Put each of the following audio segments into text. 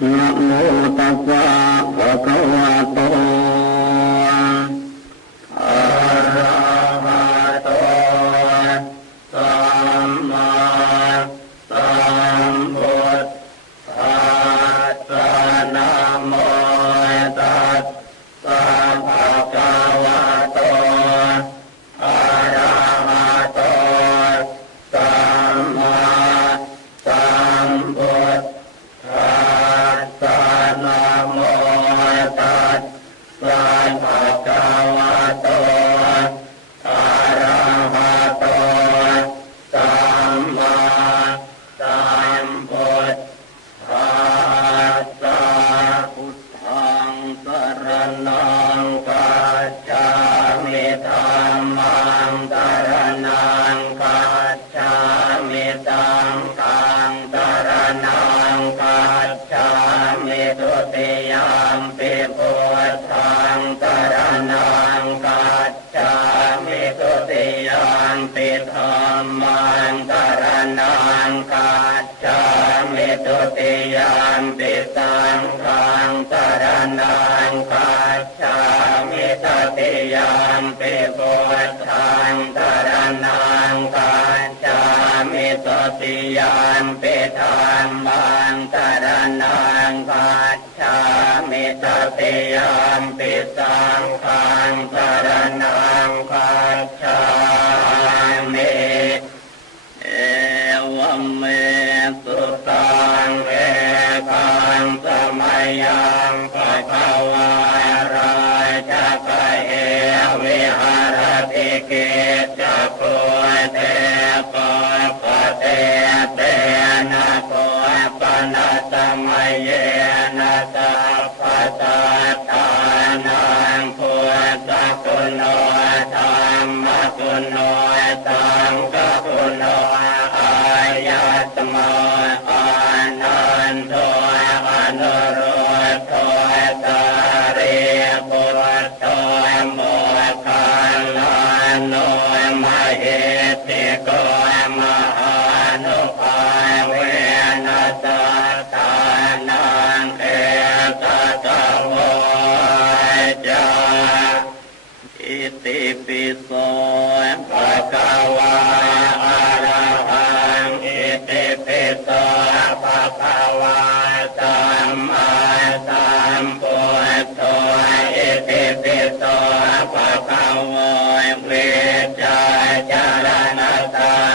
นะโมตัสสะภะคะวะโตอะระหะโตสัมมาสัมพุทธัสสะนะโมตัสสะภะคะวะโตอะระหะโตสัมมาสัมพุทธัสสะนะโมตัสสะภะคะวะโตอะระหะโตสัมมาสัมพุทธัสสะพุทธังสรณังกัจฉามิธัมมังสรณังกัจฉามิสังฆังสรณังกัจฉามิทุติยามปิพุทธังสรณังกัจฉามิทุติยามปิธัมมังสรณังกัจฉามิทุติยามปิสังฆังส รณังกัจฉามิตติยามปิพุทธังสรณังกัจฉามิตติยามปิธรรมังสรณังกัจฉามิตติยามปิสังฆังสรณังกัจฉามิเอวเม งสมัยยังปะภาวาราจักเอวิหารติเกจักโกเตโกปะเตเตนะโกปนัสมัยเยนะสัพพะสัตานังพุทธคุณโนธรรมคุณโนสังฆคุณโน ยัตโมอานันโทอนุรุตโทสารีปุตโตโมคัลลาโนมเหติโกมหานุภาเวนัสตานังเอตตะโวจาอิติปิโสภะคะวะอะระหัง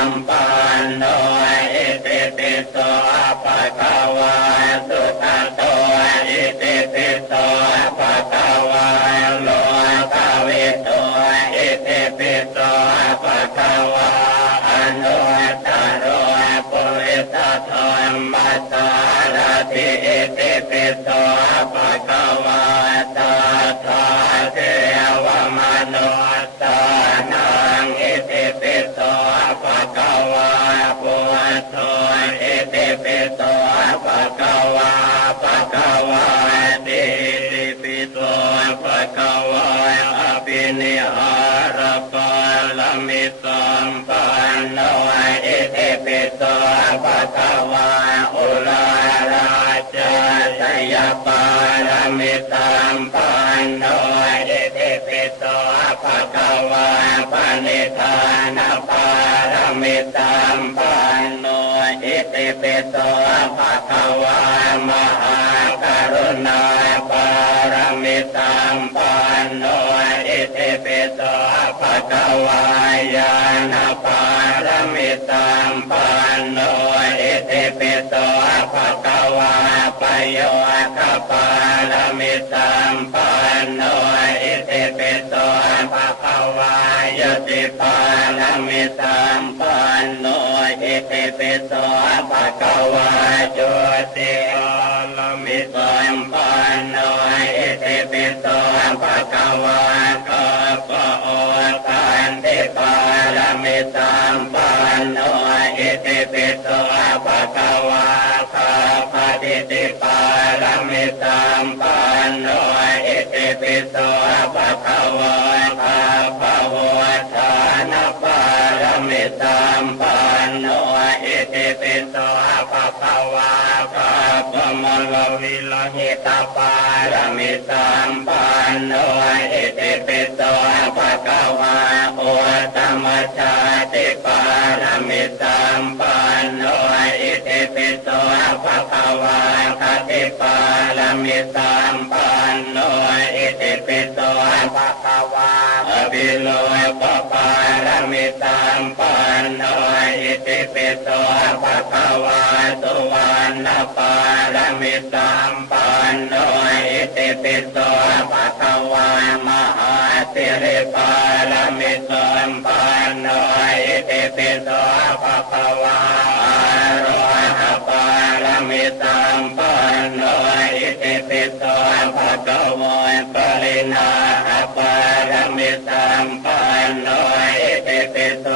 มปันโนอิติปิโสภะคะวะสุขโตอิติปิโสภะคะวะโลกาวิโตอิติปิโสภะคะวะอนุตตรปุริสธรรมัสารติอิติปิโสภะคะวะตาธาเทวมนุสสานั โตอิติปิโสภะคะวะภะคะวะติติปิโสภะคะวะอภินิหารปาลมิสัมปันโนอิติปิโสภะคะวะอุลาราชสยปาลมิสัมปันโนอิติปิโสภะคะวะปณิธานปา มิสัมปันโนอิติปิโสภะคะวะมหากรุณาปารมิสัมปันโนอิติปิโสภะคะวายานาปารมิสัมปันโนอิติปิโสภะคะวาปโยคะปารมิสัมปันโนอิติปิโสภะคะวายติปารมิสัมปนโนอิติปิโสภะคะวาจุติอาลมิสัมปันโนอ ติปิโสภะคะวาคัปปะโอตันติปารมิสัมปันโนอิติปิโสภะคะวาคัปปะติติปารมิสัมปันโนอิติปิโสภะคะวาคัปปะโวทานปารมิสัมปันโนอิติปิโสภะคะวาคัปปะมลวิลหิตาปารมิตสัมปันโนอิติปิโตภะคะวะโอตัมชาติปารมิสัมปันโนอิติปิโตภะคะวะคติปารมิสัมปันโนอิติปิ ภะคะวะอภิโลกปารมิสัมปันโนอิติปิโสภะคะวะสุวรรณปารมิสัมปันโนอิติปิโสภะคะวะมหาสิริปารมิสัมปันโนอิติปิโสภะคะวะอรหัตปารมิสัมปันโนอิติปิโสภะคะวะปรินา ปารมิตังปานโนอิ ติปิโส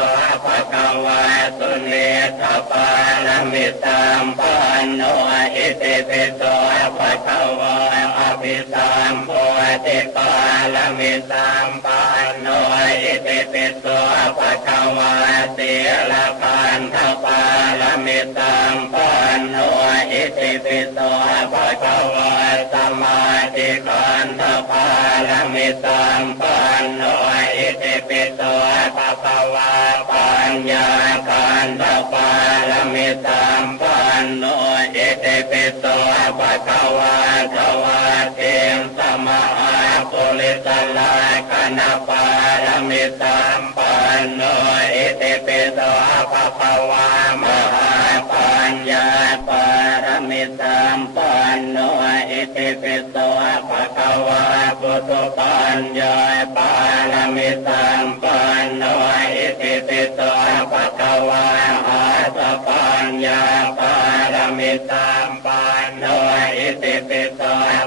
ภะคะวะสุเนธปารมิสัมปันโนอิติปิโสภะคะวะอภิสัมโพธิปารมิสัมปันโนอิติปิโสภะคะวะสีลพันธปารมิสัมปันโนอิติปิโสภะคะวะสมาธิขันธปารมิสัมปันโนอิติปิโสภะคะ ปาปัญญาการตปาลมิตามปันโน ติปิโสภะคะวะทวะเทงสมหาปุริสลาคณปารมิสัมปันโนอิติปิโสภะคะวะมหาปัญญาปารมิสัมปันโนอิติปิโสภะคะวะปุถุปัญญาปารมิสัมปันโนอิติปิโสภะคะวะอาสปัญญาปารมิสัม ติปิโส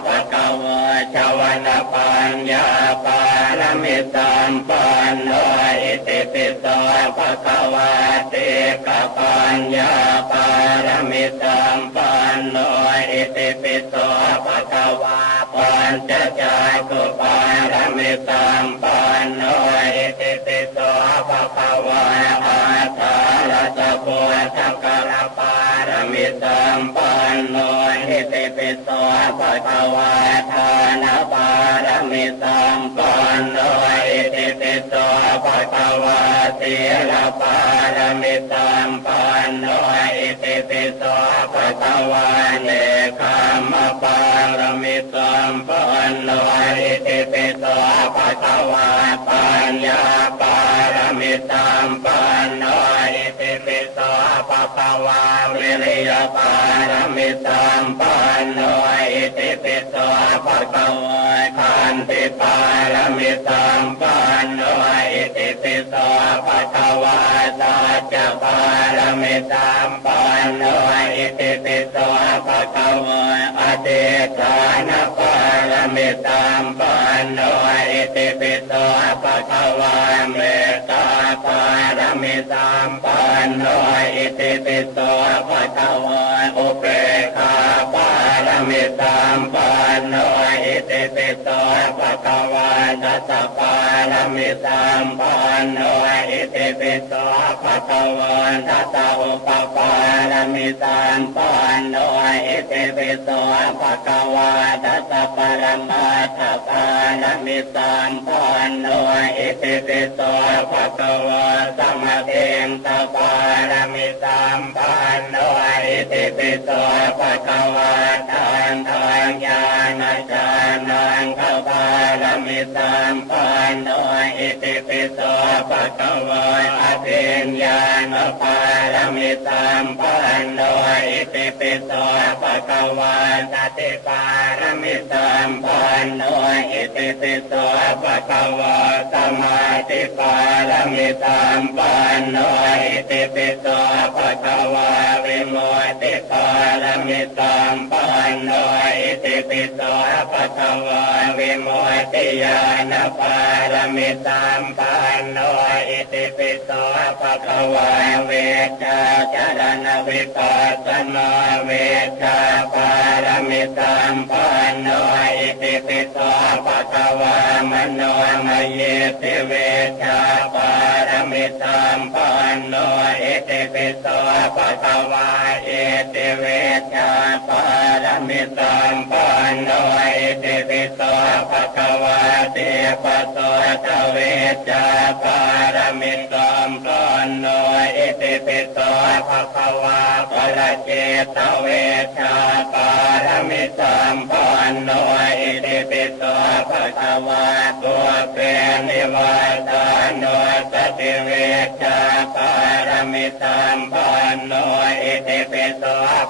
ภะคะวะชวนะปัญญาปารมิสัมปันโนอิติปิโสภะคะวะเตกะปัญญาปารมิสัมปันโนอิติปิโสภะคะวะปัญจจากุปารมิสัมปันโนอิติปิ โสภะคะวะาทาลตะโพธังกรปารมิสัมปันโนอิติปิโสภะคะวะทานาปารมิสัมปันโนอิติปิโสภะคะวะสีลปารมิสัมปันโนอิติปิโสภะคะวะเนคา สัมปันโนอิติปิโสภะคะวะปัญญาปารมิสัมปันโนอิติปิโสภะคะวะวิริยปารมิสัมปันโนอิติปิโสภะคะวะขันติปารมิสัมปันโนอิติปิโสภะคะวะสัจปารมิสัมปันโนอิติปิโสภะคะวะอติฐานปารมิสัมปันโนอิติปิโตปะคะวาเมตตาารมิสัมปันโนอิติปิโสภะคะวะอุเบกขาปารมิสัมปันโนอิติปิโสภะคะวะทัสสะปารมิสัมปันโนอิติปิโสภะคะวะทัสสะอุปปารมิสัมปันโนอิติปิโสภะคะวะทัสสะปรมัตถ ปานมิตามปานโนอิติปิโตภะคะวะสัมมาเทงตปานมิตามปานโนอิติปิโตภะคะวะทานทานญาณจานาารมิสัมปันโนอิติปิโสภะคะวะอภิญญาณปารมิสัมปันโนอิติปิโสภะคะวะสติปารมิสัมปันโนอิติปิโสภะคะวะสมาธิปารมิสัมปันโนอิติปิโสภะคะวะวิโมติปารมิสัมปันโนอิติปิโสภะคะวะวิโมติญาณปารมิตามปันโนอิติปิโสภะคะวะเวชาจารณ วิปัสสนาเวชาปารมิสัมปันโนอิติปิโสภะคะวามโนมยติเวชาปารมิตัมปันโนเอติปิโสภะคะวาเอติเวชาปารมิตัมปันโนเอติปิโสภะคะวาเตปะโสทเวชาปารมิตัมปันโนเอติปิโสภะคะวาปรเจตเวชาปารมิสัมปันโนอิติปิโสภะคะวาตัวเป็นนิวัตโติเวชาปารมิตัมปันโนเอติปิโส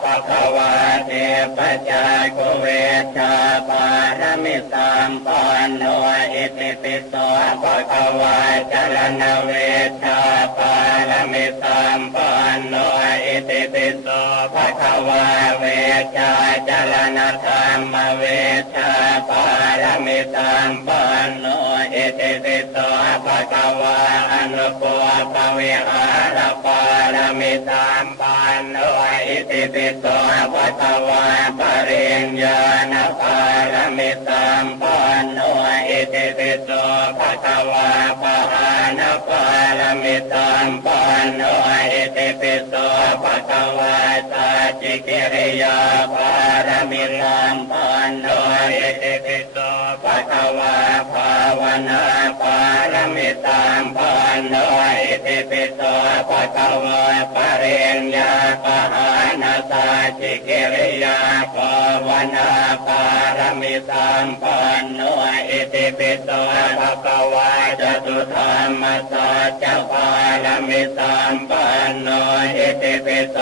ภะคะวาเทปจาโกเวชาปารมิตัมปันโนเอติปิโสภะคะวาจรณเวชาปารมิตัมปันโนเอติปิโสภะคะวาเวชาจรณธรรมเวชาปารมิตัมปันโนเอติปิโสภะคะวาอนุปปเวหารปารมิตัมปันโนเอติปิโสภะคะวาปริญญาณปารมิตัมปันโนเอติปิโสภะคะวาปหานปารมิตัมปันโนเอติปิโสภะคะวาสัจจิกิริยาปารมิตัมปันโนเอติปิโส ภะคะวาภาวนาปารมิตัมปันโนเอติปิโสภะคะวาปริญญาปะหานสัจจิกิริยาภาวนาปารมิตัมปันโนเอติปิโสภะคะวาจตุธรรมสัจจปา นมิตามปันโนเอติปิโส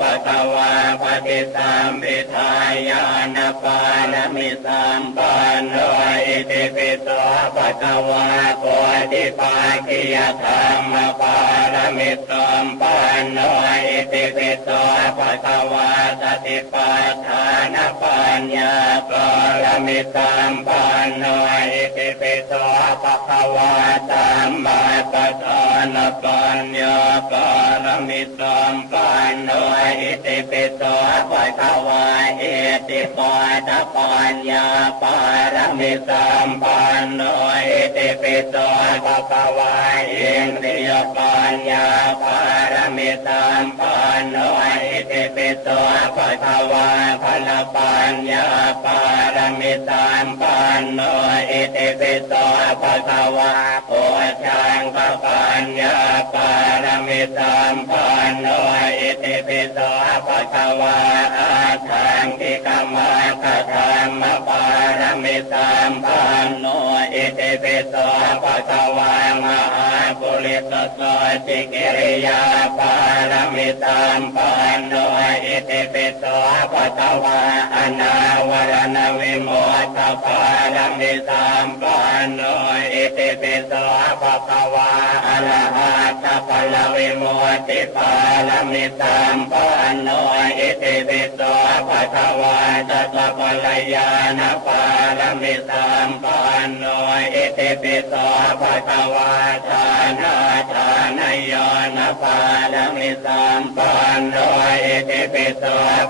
ปะคะวาปฏิสัมพิทายานปานมิตามปันโนเอติปิโสปะคะวาโพธิปากิยธา ปารมิตัมปันโนเอติปิโสภะคะวาสติปัฏฐานปัญญาปารมิตัมปันโนเอติปิโสภะคะวาสัมมาปัฏฐานปัญญาปารมิตัมปันโนเอติปิโสภะคะวาเอติปัฏปัญญาปารมิตัมปันโนเอติปิโสภะคะวาอินทรียปัญญาปารมิตัมปันโนเอติปิโสภะคะวาพลปัญญาปารมิตัมปันโนเอติปิโสภะคะวาโอชังปปัญญาปารมิตัมปันโนเอติปิโสภะคะวาอาทังกิกามาคธรรมปารมิตัมปันโนเอติปิโสภะคะวามหาปุริโตสโสจิกิริยาปารมิตัมปันโนเอติปิโสภะคะวาอนาวรณวิโมตปารมิตัมปันโนเอติปิโสภะคะวาอรหะตปลวิโมติปารมิตัมปันโนเอติปิโสภะคะวาตัสสะปละยานปารมิตัมปันโนเอติปิโสภะคะวาทานาทานายนะปารมิตัมปันโนเอติปิโส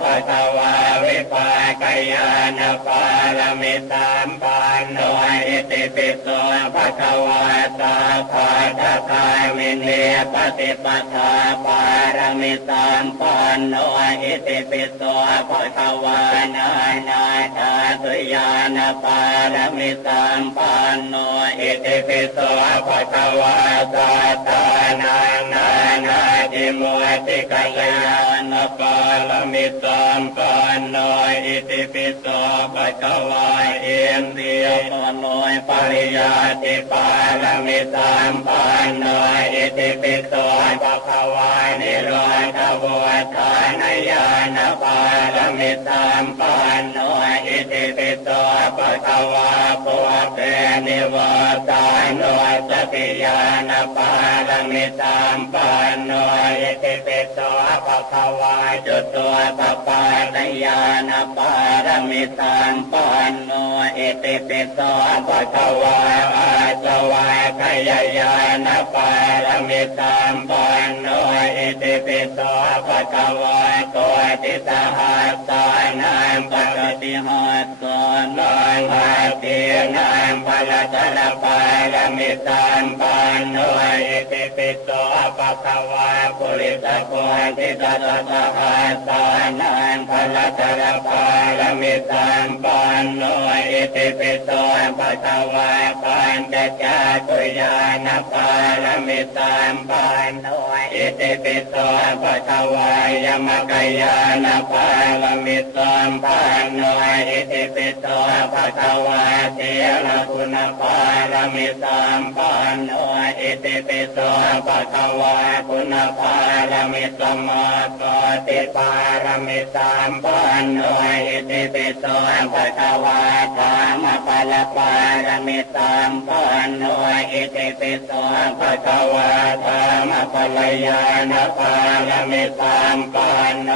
ภะคะวาวิปากยานะปารมิตัมปันโนเอติปิโสภะคะวาตาภาตาคายวินเนปฏิปทาปารมิตัมปันโนเอติปิโสภะคะวานานาทาตุยานะปารมิตัมปันโนเอติปิโสภะคะวาตาตานานานาติโมติกัลยาณปารมิตัมปันนอยอิติปิโสภะคะวาเอ็นเดียปโนยปริยาติปารมิตัมปันนอยอิติปิโสภะคะวานิโรธโวทานญาณปารมิตัมปันนอยอิติปิโสภะคะวาโพเปนิวตาโนสติญาณปารมิตัมปันโนอิติปิโสภะคะวาจุตัวปะปาตญาณปารมิตัมปันโนเอติปิโสภะคะวาอาสวะขยายานปารมิตัมปันโนเอติปิโสภะคะวะโตติสหัสสานังปะกติหอตโกนอยอาเตนามพลชลปารมิตามปันโน อิติปิโสปะคะวาปุริสโกติตตะตะหาตานังพลชลปารมิตังปันโนอิติปิโสปะคะวาปัญจจาตุยานปารมิตังปันโน อิติปิโสปะคะวายมกยานปารมิตามปันโนอิติปิโสปะคะวาเทระคุณปารมิตามปันโนอิติปิโสปะคะวาคุณปารมิตมาโกติปารมิตามปันโนอิติปิโสปะคะวาธรรมปะละปารมิตามปันโนอิติปิโสปะคะวาธรรมปะลยานปารมิตามปันโน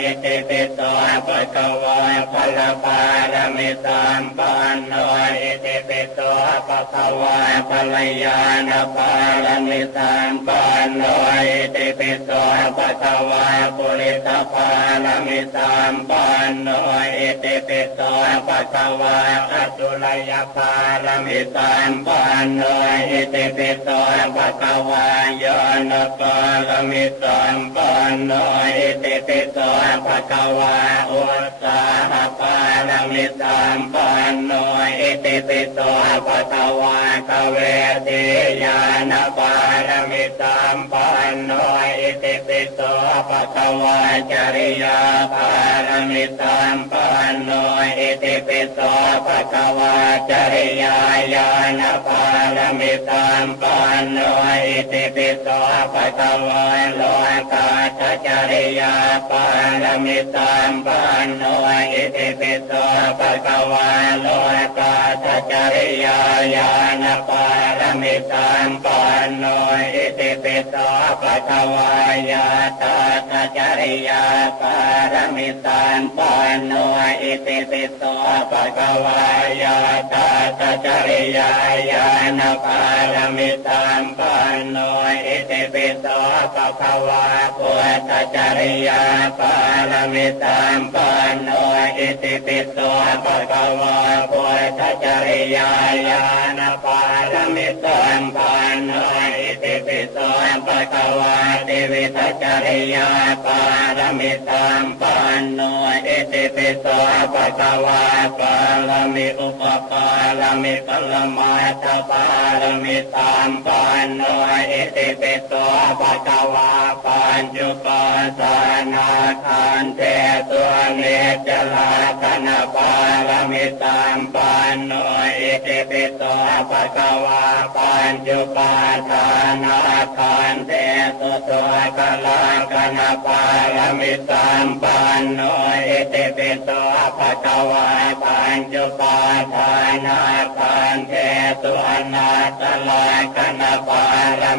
อิติปิโสปะคะวาปะละปารมิตามปันโนอิติปิโสปะคะวาปะละยานปารมิตามปันโนอิติปิโสปะคะวาปุริสปารมิตามปันโนอิติปิโสปะคะวาอตุลยปารมิตามปันโนอิติปิโสปะคะวายานปารมิตามปันโนอิติปิโสปะคะวาอุตสาหปารมิตามปันโนอิติปิโสปะคะวากเวทิยานปารมิตามปันโนอิติปิโสปะคะวาจริยาปารมิตามปันโนอิติปิโสปะคะวาจริยาญาณปารมิตามปันโนอิติปิโสปะคะวาโลกาจจริยาปารมิตามปันโนอิติปิโสปะคะวาโลกาจจริยาญาณปารมิตามปันโนอิติปิโสปะคะวายาตาตจริยาปารมิตามปันโนอิติปิโสปะคะวายาตาตจริยาญาณปารมิตามปันโนอิติปิโสปะคะวะปุตจริยาปารมิตามปันโนอิติปิโสปะคะวะปุตจริยายานปารมิตามปันโนอิ ปะคะวาเทวิตจริยาปารมิตามปันโนอิติปิโสปะคะวาปารมิอุปปารมิปรมาตปารมิตามปันโนอิติปิโสปะคะวาปัญจุปสานาคันเตตัวเนจลาคณปารมิตามปันโนอิติปิโสปะคะวาปัญจุปาทานาคันเตปุตัวกลาคณปารมิสัมปันโนเอติปิโตปะคะวาปัญจุปาทานาคันเตตุอนาตลากะนาปา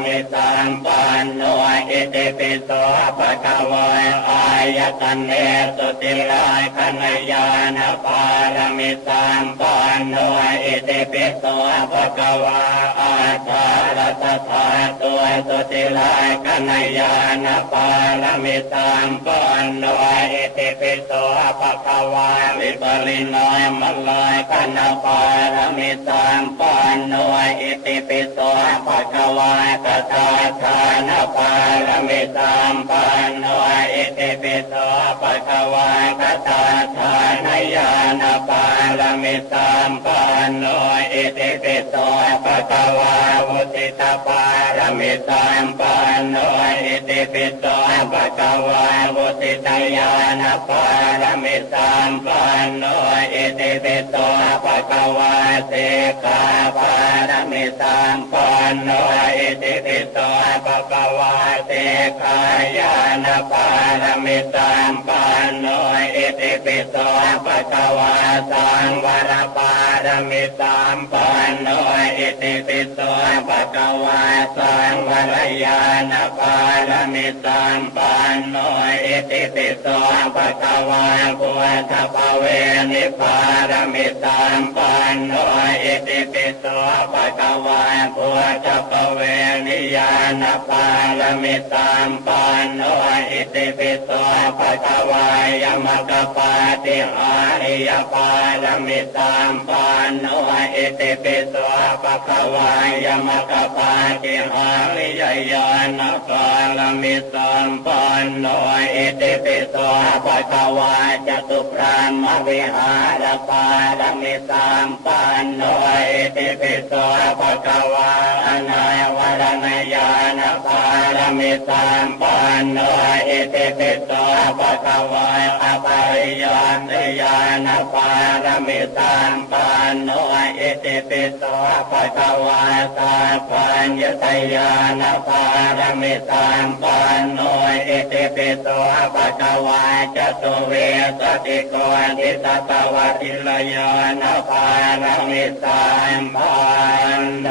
มิตามปันโนอิติปิโสปะคะวาอายตเนสุติลาคณยานปารมิตามปันโนอิติปิโสปะคะวาอาชารตถาตัวสุติลาคณยานปารมิตามปันโนอิติปิโสปะคะวาวิปริโนมลายคณปารมิตามปันโนอิติปิโสปะคะวาตตาทานปารมิตามปานโนอิติปิโสปะคะวากตาทานญาณปา มิตามปันโนอิติปิโสปะคะวาวุติตาปารมิตามปันโนอิติปิโสปะคะวาวุติตายานปารมิตามปันโนอิติปิโสปะคะวาเสกาปารมิตามปันโนอิติปิโสปะคะวาเสกายานปารมิตามปันโนอิติปิโสปะคะวาสังวรปารมิตามปันโนอิติปิโสภะคะวะสังวรญาณปารมิตามปันโนอิติปิโสภะคะวะพุทธภเวนิปารมิตามปันโนอิติปิโสภะคะวะพุทธภเวนิยานปารมิตามปันโนอิติปิโสภะคะวายมกปาติหาริยปารมิตามปันโนอิติปิโสภะคะวายมะกะปาติหาริยญาณปารมิตามปันโนอิติปิโสภะคะวาจตุพรามวิหารปารมิตามปันโนอิติปิโสภะคะวาอนายวรณญาณปารมิตามปันโนอิติปิโสภะคะวาอภริยานญาณปารมิตามปันโนเอติปิโสปะตะวาตาปัญญตยาณปารมิตามปันโนเอติปิโสปะตะวาจตุเวสติโกนิสตวติลยานปารมิตามปันโน